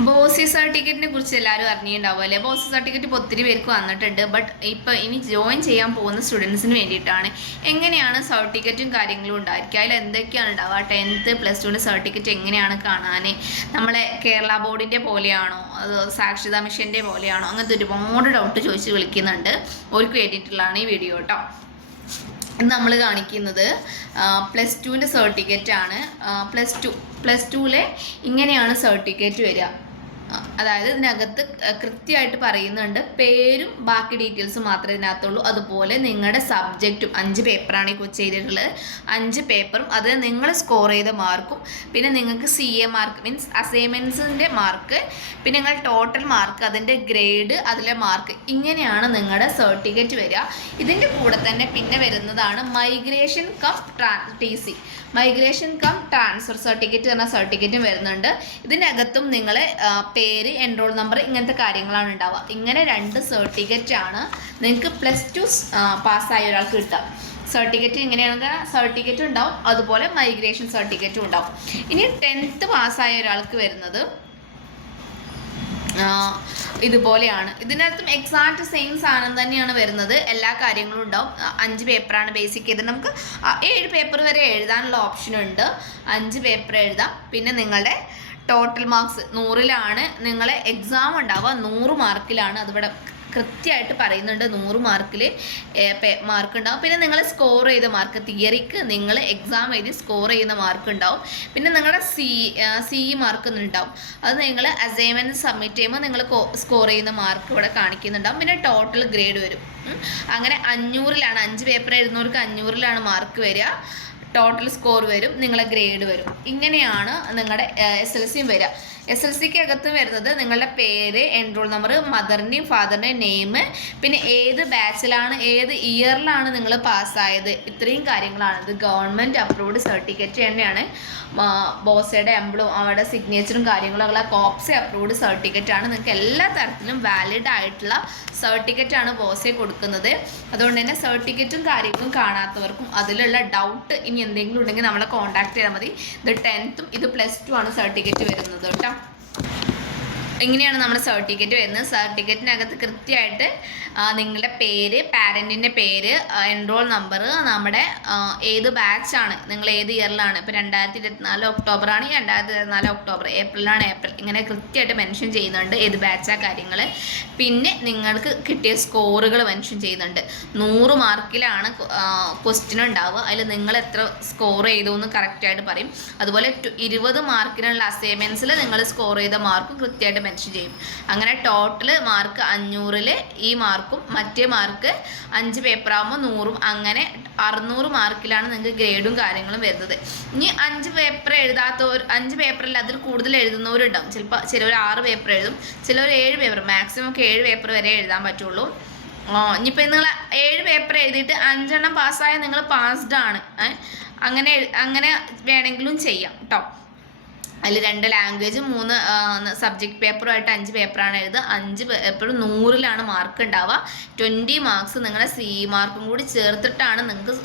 Bossy സർട്ടിഫിക്കറ്റിനെ കുറിച്ച് എല്ലാവരും അറിഞ്ഞിട്ടുണ്ടാവും അല്ലേ? ബോസി സർട്ടിഫിക്കറ്റ് ഇപ്പോൾ ഒത്തിരി പേർക്ക് വന്നിട്ടുണ്ട്. ബട്ട് ഇപ്പോൾ ഇനി ജോയിൻ ചെയ്യാൻ പോകുന്ന സ്റ്റുഡൻസിന് വേണ്ടിയിട്ടാണ്. എങ്ങനെയാണ് സർട്ടിഫിക്കറ്റും കാര്യങ്ങളും ഉണ്ടായിരിക്കുക, അതിൽ എന്തൊക്കെയാണ് ഉണ്ടാവുക, 10th +2 സർട്ടിഫിക്കറ്റ് എങ്ങനെയാണ് കാണാൻ, നമ്മളെ കേരള ബോർഡിൻ്റെ പോലെയാണോ അത് സാക്ഷരതാ മിഷൻ്റെ പോലെയാണോ, അങ്ങനത്തെ ഒരുപാട് ഡൗട്ട് ചോദിച്ച് വിളിക്കുന്നുണ്ട്. അവർക്ക് വേണ്ടിയിട്ടുള്ളതാണ് ഈ വീഡിയോ കേട്ടോ. നമ്മൾ കാണിക്കുന്നത് +2ൻ്റെ സർട്ടിഫിക്കറ്റ് ആണ്. പ്ലസ് ടുവിലെ ഇങ്ങനെയാണ് സർട്ടിഫിക്കറ്റ് വരിക. അതായത് ഇതിനകത്ത് കൃത്യമായിട്ട് പറയുന്നുണ്ട്, പേരും ബാക്കി ഡീറ്റെയിൽസും മാത്രമേ ഇതിനകത്തുള്ളൂ. അതുപോലെ നിങ്ങളുടെ സബ്ജക്റ്റും 5 പേപ്പറാണ് ഈ ചെയ്തിട്ടുള്ളത്. 5 പേപ്പറും അത് നിങ്ങൾ സ്കോർ ചെയ്ത മാർക്കും, പിന്നെ നിങ്ങൾക്ക് CA മാർക്ക് മീൻസ് അസൈൻമെൻറ്റ്സിൻ്റെ മാർക്ക്, പിന്നെ നിങ്ങൾ ടോട്ടൽ മാർക്ക്, അതിൻ്റെ ഗ്രേഡ്, അതിലെ മാർക്ക്, ഇങ്ങനെയാണ് നിങ്ങളുടെ സർട്ടിഫിക്കറ്റ് വരിക. ഇതിൻ്റെ കൂടെ തന്നെ പിന്നെ വരുന്നതാണ് migration cum TC, migration cum transfer certificate എന്ന സർട്ടിഫിക്കറ്റും വരുന്നുണ്ട്. ഇതിനകത്തും നിങ്ങൾ പേര്, എൻറോൾ നമ്പർ, ഇങ്ങനത്തെ കാര്യങ്ങളാണ് ഉണ്ടാവുക. ഇങ്ങനെ 2 സർട്ടിഫിക്കറ്റാണ് നിങ്ങൾക്ക് +2 പാസ്സായ ഒരാൾക്ക് കിട്ടുക. സർട്ടിഫിക്കറ്റ് ഇങ്ങനെയാണെങ്കിൽ സർട്ടിഫിക്കറ്റ് ഉണ്ടാവും, അതുപോലെ മൈഗ്രേഷൻ സർട്ടിഫിക്കറ്റും ഉണ്ടാവും. ഇനി 10th പാസ്സായ ഒരാൾക്ക് വരുന്നത് ഇതുപോലെയാണ്. ഇതിനകത്തും എക്സാക്റ്റ് സെയിം സാധനം തന്നെയാണ് വരുന്നത്. എല്ലാ കാര്യങ്ങളും ഉണ്ടാവും. 5 പേപ്പറാണ് ബേസിക് ചെയ്ത് നമുക്ക് 7 പേപ്പർ വരെ എഴുതാനുള്ള ഓപ്ഷൻ ഉണ്ട്. 5 പേപ്പർ എഴുതാം. പിന്നെ നിങ്ങളുടെ ടോട്ടൽ മാർക്സ് 100ലാണ് നിങ്ങളെ എക്സാം ഉണ്ടാവുക. 100 മാർക്കിലാണ്. അതിവിടെ കൃത്യമായിട്ട് പറയുന്നുണ്ട്. 100 മാർക്കിൽ മാർക്ക് ഉണ്ടാവും. പിന്നെ നിങ്ങൾ സ്കോർ ചെയ്ത മാർക്ക്, തിയറിക്ക് നിങ്ങൾ എക്സാം എഴുതി സ്കോർ ചെയ്യുന്ന മാർക്ക് ഉണ്ടാവും. പിന്നെ നിങ്ങളുടെ CE മാർക്ക് ഉണ്ടാവും. അത് നിങ്ങൾ അസൈൻമെൻറ്റ് സബ്മിറ്റ് ചെയ്യുമ്പോൾ നിങ്ങൾ സ്കോർ ചെയ്യുന്ന മാർക്ക് ഇവിടെ കാണിക്കുന്നുണ്ടാവും. പിന്നെ ടോട്ടൽ ഗ്രേഡ് വരും. അങ്ങനെ 500ലാണ്, 5 പേപ്പർ എഴുതുന്നവർക്ക് 500ലാണ് മാർക്ക് വരിക. ടോട്ടൽ സ്കോർ വരും, നിങ്ങളെ ഗ്രേഡ് വരും. ഇങ്ങനെയാണ് നിങ്ങളുടെ SLCയും വരിക. SLCക്ക് അകത്ത് വരുന്നത് നിങ്ങളുടെ പേര്, എൻറോൾ നമ്പർ, മദറിൻ്റെയും ഫാദറിൻ്റെയും നെയിം, പിന്നെ ഏത് ബാച്ചിലാണ്, ഏത് ഇയറിലാണ് നിങ്ങൾ പാസ്സായത്, ഇത്രയും കാര്യങ്ങളാണ്. ഇത് ഗവൺമെൻറ് അപ്രൂവ്ഡ് സർട്ടിഫിക്കറ്റ് തന്നെയാണ്. ബോസയുടെ എംബ്ലും അവരുടെ സിഗ്നേച്ചറും കാര്യങ്ങളും കോപ്സെ അപ്രൂവ്ഡ് സർട്ടിഫിക്കറ്റ് ആണ്. നിങ്ങൾക്ക് എല്ലാ തരത്തിലും വാലിഡ് ആയിട്ടുള്ള സർട്ടിഫിക്കറ്റാണ് ബോസെ കൊടുക്കുന്നത്. അതുകൊണ്ട് തന്നെ സർട്ടിഫിക്കറ്റും കാര്യങ്ങളും കാണാത്തവർക്കും അതിലുള്ള ഡൗട്ട് ഇനി എന്തെങ്കിലും ഉണ്ടെങ്കിൽ നമ്മളെ കോൺടാക്ട് ചെയ്താൽ മതി. ഇത് 10th ഇത് +2 ആണ് സർട്ടിഫിക്കറ്റ് വരുന്നത് കേട്ടോ. എങ്ങനെയാണ് നമ്മുടെ സർട്ടിഫിക്കറ്റ് വരുന്നത്? സർട്ടിഫിക്കറ്റിനകത്ത് കൃത്യമായിട്ട് നിങ്ങളുടെ പേര്, പാരൻറ്റിൻ്റെ പേര്, എൻറോൾ നമ്പർ, നമ്മുടെ ഏത് ബാച്ചാണ്, നിങ്ങൾ ഏത് ഇയറിലാണ്, ഇപ്പോൾ 2024 ഒക്ടോബറാണ്, 2024 ഒക്ടോബർ, ഏപ്രിലാണ് ഏപ്രിൽ, ഇങ്ങനെ കൃത്യമായിട്ട് മെൻഷൻ ചെയ്യുന്നുണ്ട് ഏത് ബാച്ചാ കാര്യങ്ങൾ. പിന്നെ നിങ്ങൾക്ക് കിട്ടിയ സ്കോറുകൾ മെൻഷൻ ചെയ്യുന്നുണ്ട്. 100 മാർക്കിലാണ് ക്വസ്റ്റ്യൻ ഉണ്ടാവുക. അതിൽ നിങ്ങൾ എത്ര സ്കോർ ചെയ്തു എന്ന് കറക്റ്റായിട്ട് പറയും. അതുപോലെ 20 മാർക്കിനുള്ള അസൈൻമെൻറ്റ്സിൽ നിങ്ങൾ സ്കോർ ചെയ്ത മാർക്കും കൃത്യമായിട്ട് മെൻഷൻ ചെയ്യും. അങ്ങനെ ടോട്ടൽ മാർക്ക് 500ൽ ഈ മാർക്കും മറ്റേ മാർക്ക് 5 പേപ്പറാകുമ്പോൾ 100ഉം, അങ്ങനെ 600 മാർക്കിലാണ് നിങ്ങൾക്ക് ഗ്രേഡും കാര്യങ്ങളും വരുന്നത്. ഇനി 5 പേപ്പർ എഴുതാത്തവർ, 5 പേപ്പറിൽ അതിൽ കൂടുതൽ എഴുതുന്നവരുണ്ടാവും. ചിലവർ 6 പേപ്പർ എഴുതും, ചിലവർ 7 പേപ്പർ, മാക്സിമം 7 പേപ്പർ വരെ എഴുതാൻ പറ്റുള്ളൂ. ഇനിയിപ്പോൾ നിങ്ങൾ 7 പേപ്പർ എഴുതിയിട്ട് 5 എണ്ണം പാസ്സായാൽ നിങ്ങൾ പാസ്ഡ് ആണ്. അങ്ങനെ വേണമെങ്കിലും ചെയ്യാം കേട്ടോ. അതിൽ 2 ലാംഗ്വേജും 3 സബ്ജക്റ്റ് പേപ്പറുമായിട്ട് 5 പേപ്പറാണ് എഴുതുക. 5 പേപ്പറും 100ലാണ് മാർക്ക് ഉണ്ടാവുക. 20 മാർക്സ് നിങ്ങളുടെ CE മാർക്കും കൂടി ചേർത്തിട്ടാണ് നിങ്ങൾക്ക്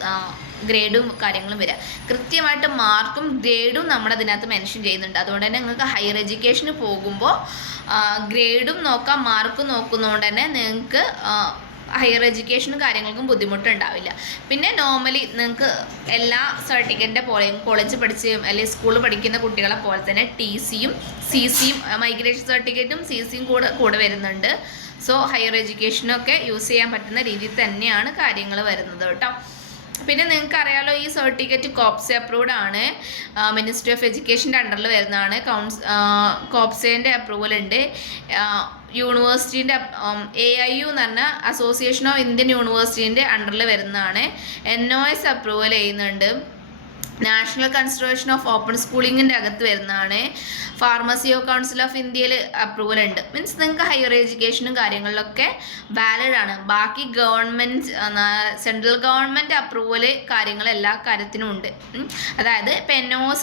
ഗ്രേഡും കാര്യങ്ങളും വരിക. കൃത്യമായിട്ട് മാർക്കും ഗ്രേഡും നമ്മളതിനകത്ത് മെൻഷൻ ചെയ്യുന്നുണ്ട്. അതുകൊണ്ട് തന്നെ നിങ്ങൾക്ക് ഹയർ എഡ്യൂക്കേഷന് പോകുമ്പോൾ ഗ്രേഡും നോക്കാം, മാർക്കും നോക്കുന്നതുകൊണ്ട് തന്നെ നിങ്ങൾക്ക് ഹയർ എഡ്യൂക്കേഷനും കാര്യങ്ങൾക്കും ബുദ്ധിമുട്ടുണ്ടാവില്ല. പിന്നെ നോർമലി നിങ്ങൾക്ക് എല്ലാ സർട്ടിഫിക്കറ്റിൻ്റെ പോലെയും കോളേജ് പഠിച്ച് അല്ലെങ്കിൽ സ്കൂളിൽ പഠിക്കുന്ന കുട്ടികളെ പോലെ തന്നെ TCയും CCയും മൈഗ്രേഷൻ സർട്ടിഫിക്കറ്റും CCയും കൂടെ വരുന്നുണ്ട്. സോ ഹയർ എഡ്യൂക്കേഷനൊക്കെ യൂസ് ചെയ്യാൻ പറ്റുന്ന രീതിയിൽ തന്നെയാണ് കാര്യങ്ങൾ വരുന്നത് കേട്ടോ. പിന്നെ നിങ്ങൾക്ക് അറിയാലോ, ഈ സർട്ടിഫിക്കറ്റ് കോപ്സെ അപ്രൂവ്ഡ് ആണ്. മിനിസ്ട്രി ഓഫ് എഡ്യൂക്കേഷൻ്റെ അണ്ടറിൽ വരുന്നതാണ്. കോപ്സേൻ്റെ അപ്രൂവൽ ഉണ്ട്. യൂണിവേഴ്സിറ്റീൻ്റെ AIU എന്ന് പറഞ്ഞാൽ അസോസിയേഷൻ ഓഫ് ഇന്ത്യൻ യൂണിവേഴ്സിറ്റീൻ്റെ അണ്ടറിൽ വരുന്നതാണ്. NOS അപ്രൂവൽ ചെയ്യുന്നുണ്ട്. നാഷണൽ കൺസർവേഷൻ ഓഫ് ഓപ്പൺ സ്കൂളിങ്ങിൻ്റെ അകത്ത് വരുന്നതാണ്. ഫാർമസി ഓഫ് കൗൺസിൽ ഓഫ് ഇന്ത്യയിൽ അപ്രൂവൽ ഉണ്ട്. മീൻസ് നിങ്ങൾക്ക് ഹയർ എഡ്യൂക്കേഷനും കാര്യങ്ങളിലൊക്കെ വാലിഡ് ആണ്. ബാക്കി സെൻട്രൽ ഗവൺമെൻറ് അപ്രൂവൽ കാര്യങ്ങൾ എല്ലാ കാര്യത്തിനും ഉണ്ട്. അതായത് ഇപ്പോൾ NOS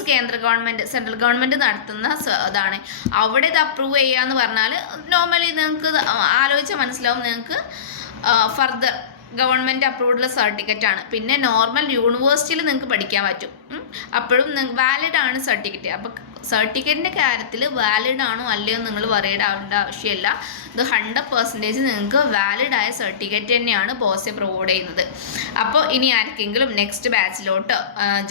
സെൻട്രൽ ഗവൺമെൻറ് നടത്തുന്ന ഇതാണ്. അവിടെ ഇത് അപ്രൂവ് ചെയ്യുക എന്ന് പറഞ്ഞാൽ നോർമലി നിങ്ങൾക്ക് ആലോചിച്ചാൽ മനസ്സിലാവും, നിങ്ങൾക്ക് ഫർദർ ഗവൺമെൻറ് അപ്രൂവ്ഡുള്ള സർട്ടിഫിക്കറ്റ് ആണ്. പിന്നെ നോർമൽ യൂണിവേഴ്സിറ്റിയിൽ നിങ്ങൾക്ക് പഠിക്കാൻ പറ്റും. അപ്പോഴും വാലിഡ് ആണ് സർട്ടിഫിക്കറ്റ്. അപ്പോൾ സർട്ടിഫിക്കറ്റിൻ്റെ കാര്യത്തിൽ വാലിഡ് ആണോ അല്ലയോ നിങ്ങൾ വറീഡ് ആവേണ്ട ആവശ്യമില്ല. ഇത് 100% നിങ്ങൾക്ക് വാലിഡ് ആയ സർട്ടിഫിക്കറ്റ് തന്നെയാണ് ബോസ് പ്രൊവൈഡ് ചെയ്യുന്നത്. അപ്പോൾ ഇനി ആർക്കെങ്കിലും നെക്സ്റ്റ് ബാച്ചിലോട്ട്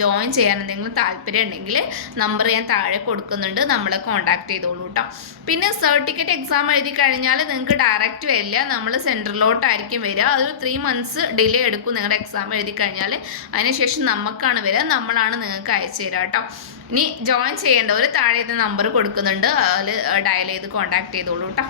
ജോയിൻ ചെയ്യാൻ എന്തെങ്കിലും താല്പര്യം ഉണ്ടെങ്കിൽ നമ്പർ ഞാൻ താഴെ കൊടുക്കുന്നുണ്ട്, നമ്മളെ കോൺടാക്ട് ചെയ്തോളൂ കേട്ടോ. പിന്നെ സർട്ടിഫിക്കറ്റ് എക്സാം എഴുതി കഴിഞ്ഞാൽ നിങ്ങൾക്ക് ഡയറക്റ്റ് വരില്ല, നമ്മൾ സെൻറ്ററിലോട്ടായിരിക്കും വരിക. അതൊരു 3 months ഡിലേ എടുക്കും നിങ്ങളുടെ എക്സാം എഴുതി കഴിഞ്ഞാൽ. അതിനുശേഷം നമുക്കാണ് വരിക, നമ്മളാണ് നിങ്ങൾക്ക് അയച്ചു തരിക കേട്ടോ. ഇനി ജോയിൻ ചെയ്യേണ്ടവർ താഴെ നമ്പർ കൊടുക്കുന്നുണ്ട്, അതിൽ ഡയൽ ചെയ്ത് കോൺടാക്ട് ചെയ്തോളൂ കേട്ടോ.